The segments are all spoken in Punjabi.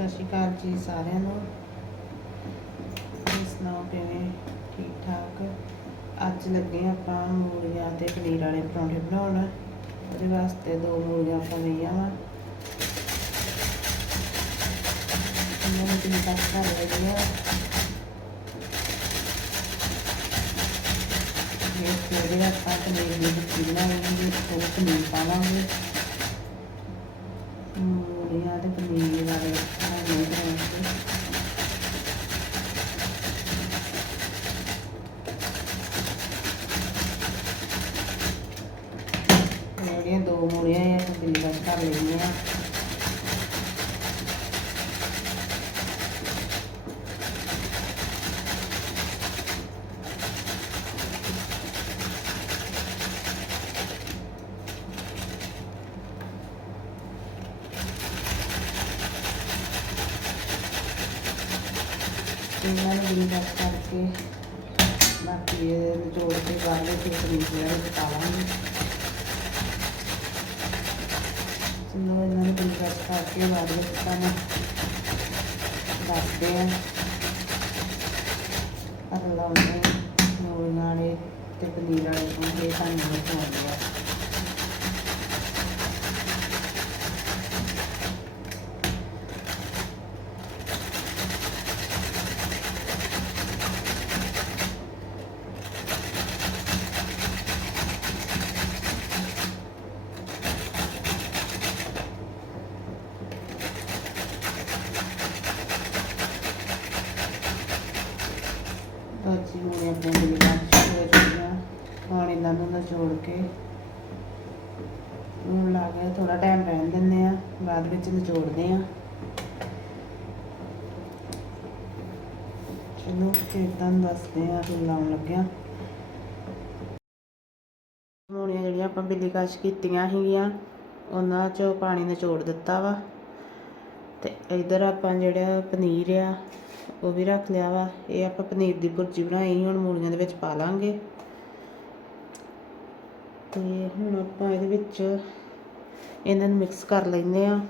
ਸਤਿ ਸ਼੍ਰੀ ਅਕਾਲ ਜੀ ਸਾਰਿਆਂ ਨੂੰ। ਤੁਸੀਂ ਸੁਣਾਓ ਕਿਵੇਂ? ਠੀਕ ਠਾਕ? ਅੱਜ ਲੱਗੇ ਆਪਾਂ ਮੂਲੀਆਂ ਤੇ ਪਨੀਰ ਵਾਲੇ ਪਰੌਂਠੇ ਬਣਾਉਣ। ਉਹਦੇ ਵਾਸਤੇ ਦੋ ਮੂਲੀਆਂ ਆਪਾਂ ਲਈਆਂ ਵਾ। ਇਹਨਾਂ ਨੂੰ ਤਿੰਨ ਕੱਟ ਕਰ ਲਈਆਂ ਇਹ ਜਿਹੜੇ ਆਪਾਂ ਪਨੀਰ ਦੀ ਟਿੱਕੀ ਬਣਾਵਾਂਗੇ, ਉਹ ਪਨੀਰ ਪਾਵਾਂਗੇ ਮੂਲੀਆਂ ਤੇ ਪਨੀਰ ਵਾਲੇ ਬਣਾਉਣੇ ਬਣਾਉਂਦੇ ਜਿਹੜੀਆਂ ਦੋ ਮੂਲੀਆਂ ਆ ਉਹ ਬਿੱਲੀ ਕੱਟ ਕਰ ਲਈਆਂ ਇਹਨਾਂ ਨੂੰ ਬਿੱਲੀ ਕੱਟ ਕਰਕੇ ਬਾਕੀ ਇਹ ਨਿਚੋੜ ਕੇ ਬਾਅਦ ਵਿੱਚ ਪਨੀਰ ਵਿੱਚ ਪਾ ਲਾਂਗੇ। ਇਹਨਾਂ ਨੂੰ ਬਿੱਲੀ ਕੱਟ ਕਰਕੇ ਬਾਅਦ ਵਿੱਚ ਤੁਹਾਨੂੰ ਦੱਸਦੇ ਆ ਅਰ ਲਾਉਂਦੇ ਮੂਲੀਆਂ ਨਾਲੇ ਤੇ ਪਨੀਰ ਵਾਲੇ ਪਰੌਂਠੇ ਸਾਨੂੰ ਨਹੀਂ ਖਵਾਉਂਦੇ ਆ ਬਾਜੀ ਮੂਲੀਆਂ ਆਪਣੇ ਬਿੱਲੀ ਕੱਟ ਹੋ ਚੁੱਕੀਆਂ ਹੁਣ ਇਹਨਾਂ ਨੂੰ ਨਿਚੋੜ ਕੇ ਲੂਣ ਥੋੜਾ ਟਾਈਮ ਰਹਿਣ ਦਿੰਦੇ ਆ ਬਾਅਦ ਵਿੱਚ ਨਿਚੋੜਦੇ ਆ ਚਲੋ ਫਿਰ ਦੱਸਦੇ ਆ ਕਿ ਲਾਉਣ ਲੱਗਿਆ। ਮੂਲੀਆਂ ਜਿਹੜੀਆਂ ਆਪਾਂ ਬਿੱਲੀ ਕਸ਼ ਕੀਤੀਆਂ ਸੀਗੀਆਂ ਉਹਨਾਂ ਚੋਂ ਪਾਣੀ ਨਿਚੋੜ ਦਿੱਤਾ ਵਾ। ਤੇ ਇਧਰ ਆਪਾਂ ਜਿਹੜਾ ਪਨੀਰ ਆ ਉਹ ਵੀ ਰੱਖ ਲਿਆ ਵਾ। ਇਹ ਆਪਾਂ ਪਨੀਰ ਦੀ ਭੁਰਜੀ ਬਣਾਈ ਸੀ, ਹੁਣ ਮੂਲੀਆਂ ਦੇ ਵਿੱਚ ਪਾ ਲਾਂਗੇ। ਤੇ ਹੁਣ ਆਪਾਂ ਇਹਦੇ ਵਿੱਚ ਇਹਨਾਂ ਨੂੰ ਮਿਕਸ ਕਰ ਲੈਂਦੇ ਆ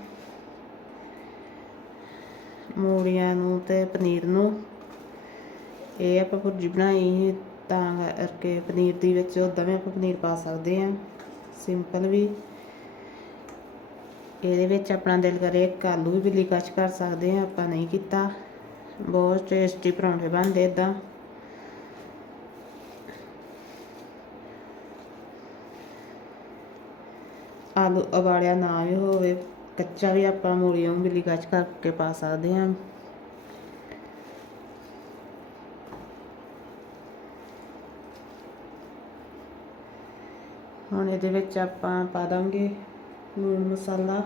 ਮੂਲੀਆਂ ਨੂੰ ਤੇ ਪਨੀਰ ਨੂੰ। ਇਹ ਆਪਾਂ ਭੁਰਜੀ ਬਣਾਈ ਸੀ, ਤਾਂ ਕਰਕੇ ਪਨੀਰ ਦੀ ਵਿੱਚ ਉਦਾਂ ਵੀ ਆਪਾਂ ਪਨੀਰ ਪਾ ਸਕਦੇ ਆ ਸਿੰਪਲ ਵੀ। ਇਹਦੇ ਵਿੱਚ ਆਪਣਾ ਦਿਲ ਕਰੇ ਇੱਕ ਆਲੂ ਵੀ ਬਿੱਲੀ ਕੱਚ ਕਰ ਸਕਦੇ ਆ ਆਪਾਂ ਨਹੀਂ ਕੀਤਾ। ਬਹੁਤ ਟੇਸਟੀ ਪਰੌਂਠੇ ਬਣਦੇ ਇਦਾਂ ਆਲੂ ਉਬਾਲਿਆ ਨਾ ਵੀ ਹੋਵੇ, ਕੱਚਾ ਵੀ ਆਪਾਂ ਮੂਲੀਆਂ ਨੂੰ ਬਿੱਲੀ ਕੱਚ ਕਰਕੇ ਪਾ ਸਕਦੇ ਹਾਂ। ਹੁਣ ਇਹਦੇ ਵਿੱਚ ਆਪਾਂ ਪਾ ਦਾਂਗੇ ਲੂਣ ਮਸਾਲਾ।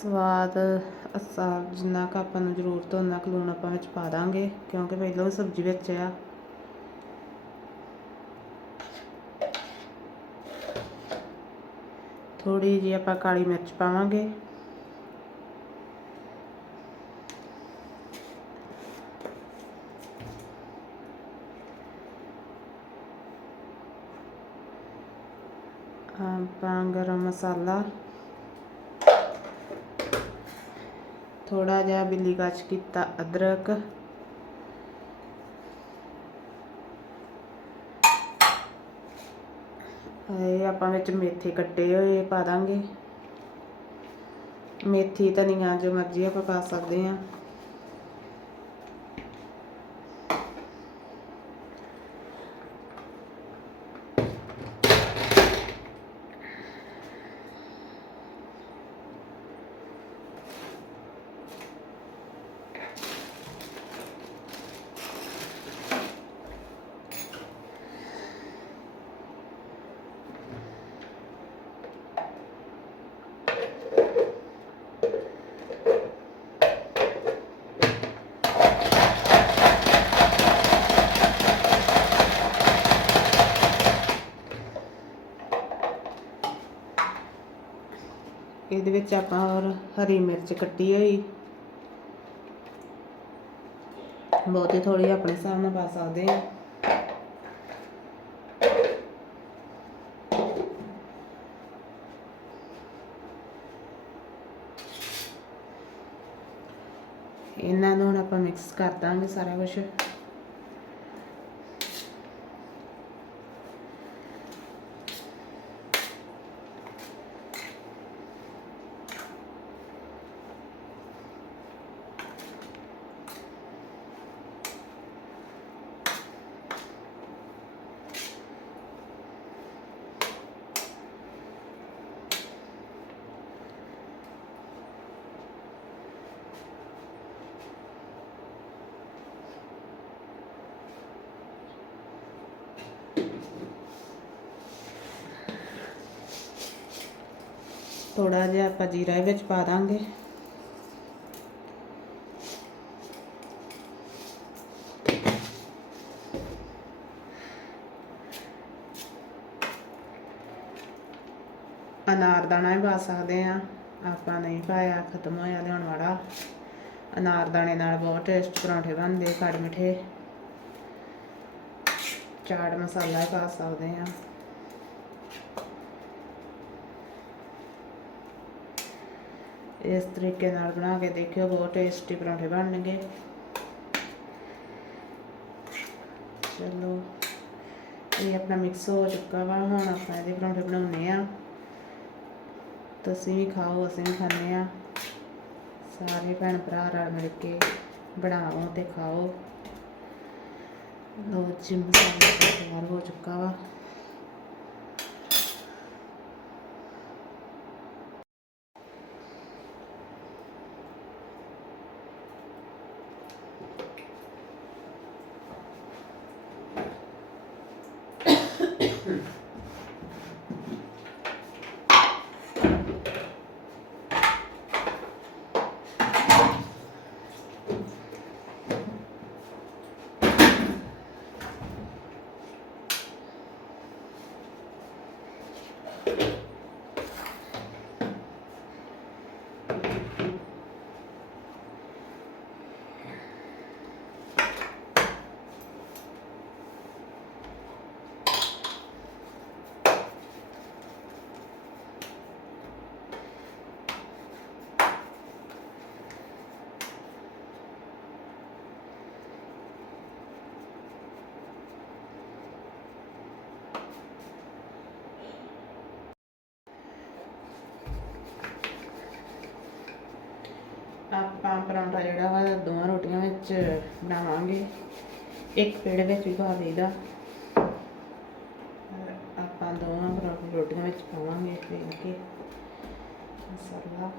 ਸਵਾਦ ਅਸਾਰ ਜਿੰਨਾ ਕੁ ਆਪਾਂ ਨੂੰ ਜ਼ਰੂਰਤ ਉਹਨਾਂ ਕੁ ਲੂਣ ਆਪਾਂ ਵਿੱਚ ਪਾ ਦਾਂਗੇ, ਕਿਉਂਕਿ ਪਹਿਲਾਂ ਵੀ ਸਬਜ਼ੀ ਵਿੱਚ ਆ। ਥੋੜੀ ਜਿਹੀ ਆਪਾਂ ਕਾਲੀ ਮਿਰਚ ਪਾਵਾਂਗੇ। ਆਪਾਂ ਗਰਮ ਮਸਾਲਾ ਥੋੜਾ ਜਿਹਾ ਬਿੱਲੀ ਕੱਚ ਕੀਤਾ, ਅਦਰਕ। ਇਹ ਆਪਾਂ ਵਿੱਚ ਮੇਥੇ ਕੱਟੇ ਹੋਏ ਪਾ ਦਾਂਗੇ। ਮੇਥੀ ਧਨੀਆ ਜੋ ਮਰਜ਼ੀ ਆਪਾਂ ਪਾ ਸਕਦੇ ਹਾਂ। ਇਹਦੇ ਵਿੱਚ ਆਪਾਂ ਹੋਰ ਹਰੀ ਮਿਰਚ ਕੱਟੀ ਹੋਈ। ਬਹੁਤੀ ਥੋੜੀ ਆਪਣੇ ਹਿਸਾਬ ਨਾਲ ਪਾ ਸਕਦੇ ਆ ਇਹਨਾਂ ਨੂੰ ਹੁਣ ਆਪਾਂ ਮਿਕਸ ਕਰ ਦਾਂਗੇ ਸਾਰਾ ਕੁਝ ਥੋੜਾ ਜਿਹਾ ਆਪਾਂ ਜੀਰਾ ਵਿੱਚ ਪਾ ਦਾਂਗੇ। ਅਨਾਰ ਦਾਣਾ ਵੀ ਪਾ ਸਕਦੇ ਆ ਆਪਾਂ ਨਹੀਂ ਪਾਇਆ, ਖਤਮ ਹੋਇਆ ਲਿਆਉਣ ਵਾਲਾ। ਅਨਾਰ ਦਾਣੇ ਨਾਲ ਬਹੁਤ ਟੇਸਟ ਪਰੌਂਠੇ ਬਣਦੇ ਕੜ ਮਿੱਠੇ। ਚਾਟ ਮਸਾਲਾ ਪਾ ਸਕਦੇ ਆ ਇਸ ਤਰੀਕੇ ਨਾਲ ਬਣਾ ਕੇ ਦੇਖਿਓ, ਬਹੁਤ ਟੇਸਟੀ ਪਰੌਂਠੇ ਬਣਨਗੇ। ਚਲੋ, ਇਹ ਆਪਣਾ ਮਿਕਸ ਹੋ ਚੁੱਕਾ ਵਾ, ਹੁਣ ਆਪਾਂ ਇਹਦੇ ਪਰੌਂਠੇ ਬਣਾਉਣੇ ਆ ਤੁਸੀਂ ਵੀ ਖਾਓ, ਅਸੀਂ ਵੀ ਖਾਂਦੇ ਆ ਸਾਰੇ ਭੈਣ ਭਰਾ ਰਲ ਮਿਲ ਕੇ ਬਣਾਓ ਤੇ ਖਾਓ। ਲੋ ਜੀ, ਮਸਾਲਾ ਤਿਆਰ ਹੋ ਚੁੱਕਾ ਵਾ। ਆਪਾਂ ਪਰੌਂਠਾ ਜਿਹੜਾ ਵਾ, ਦੋਵਾਂ ਰੋਟੀਆਂ ਵਿੱਚ ਬਣਾਵਾਂਗੇ। ਇੱਕ ਪੇੜ ਵਿੱਚ ਵੀ ਪਾ ਦੇਈਦਾ। ਆਪਾਂ ਦੋਵਾਂ ਪਰੌਂਠੇ ਰੋਟੀਆਂ ਵਿੱਚ ਪਾਵਾਂਗੇ ਵੇਲ ਕੇ ਮਸਾਲਾ।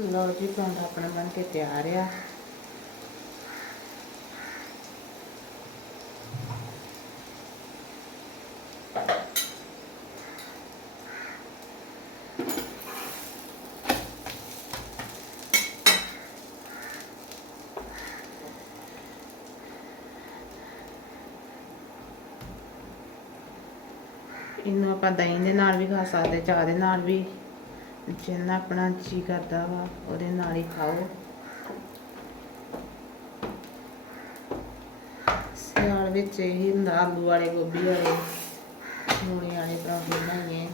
ਲਓ ਜੀ ਪਰੌਂਠਾ ਆਪਣਾ ਬਣ ਕੇ ਤਿਆਰ ਆ। ਇਹਨੂੰ ਆਪਾਂ ਦਹੀਂ ਦੇ ਨਾਲ ਵੀ ਖਾ ਸਕਦੇ, ਚਾਹ ਦੇ ਨਾਲ ਵੀ। ਜਿੰਨਾ ਆਪਣਾ ਜੀ ਕਰਦਾ ਵਾ, ਉਹਦੇ ਨਾਲ ਹੀ ਖਾਓ। ਸਿਆਲ ਵਿੱਚ ਇਹ ਹੁੰਦਾ, ਆਲੂ ਵਾਲੇ, ਗੋਭੀ ਵਾਲੇ ਮੂਲੀ ਵਾਲੇ ਪਰੌਂਠੇ ਬਣਾਈਏ।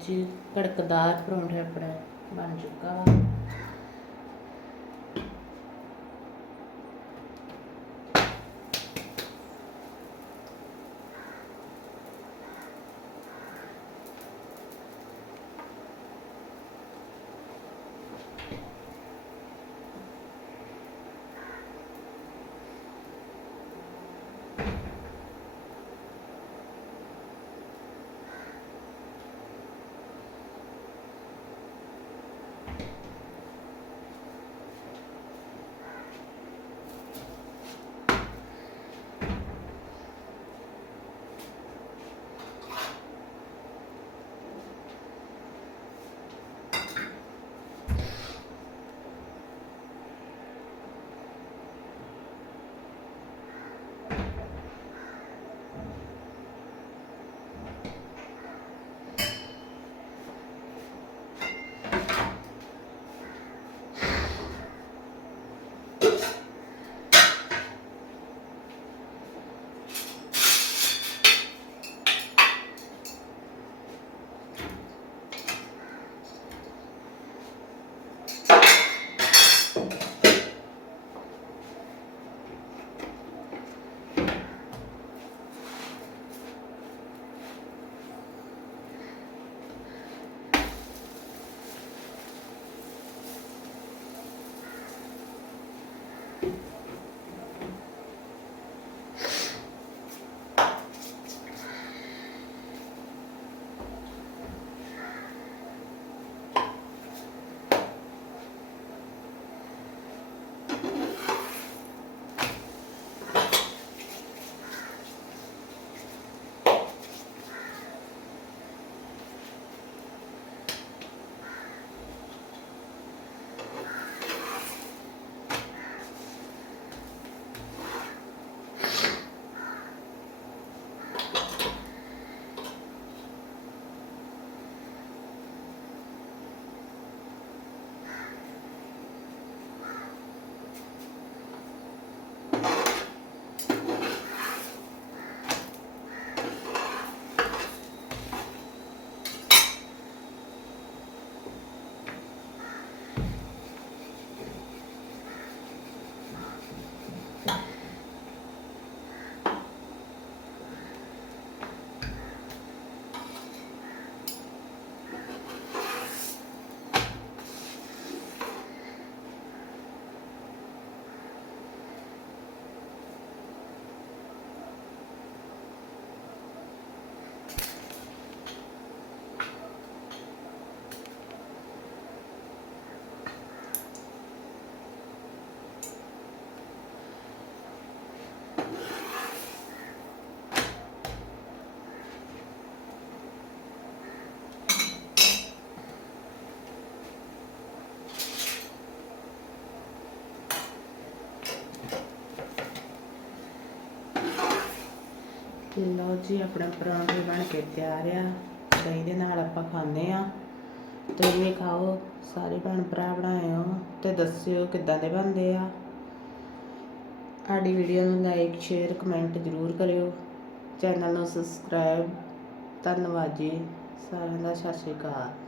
ਲਓ ਕੜਕਦਾਰ ਪਰੌਂਠਾ ਆਪਣਾ ਬਣ ਚੁੱਕਾ ਵਾ। ਲਓ ਜੀ, ਆਪਣਾ ਪਰੌਂਠੇ ਬਣ ਕੇ ਤਿਆਰ ਆ। ਦਹੀਂ ਦੇ ਨਾਲ ਆਪਾਂ ਖਾਂਦੇ ਆ। ਤੁਸੀਂ ਵੀ ਖਾਓ, ਸਾਰੇ ਭੈਣ ਭਰਾ ਬਣਾਇਓ ਤੇ ਦੱਸਿਓ ਕਿੱਦਾਂ ਦੇ ਬਣਦੇ ਆ। ਸਾਡੀ ਵੀਡੀਓ ਨੂੰ ਲਾਈਕ ਸ਼ੇਅਰ ਕਮੈਂਟ ਜ਼ਰੂਰ ਕਰਿਓ। ਚੈਨਲ ਨੂੰ ਸਬਸਕ੍ਰਾਈਬ ਧੰਨਵਾਦ ਜੀ। ਸਾਰਿਆਂ ਦਾ ਸਤਿ ਸ਼੍ਰੀ ਅਕਾਲ।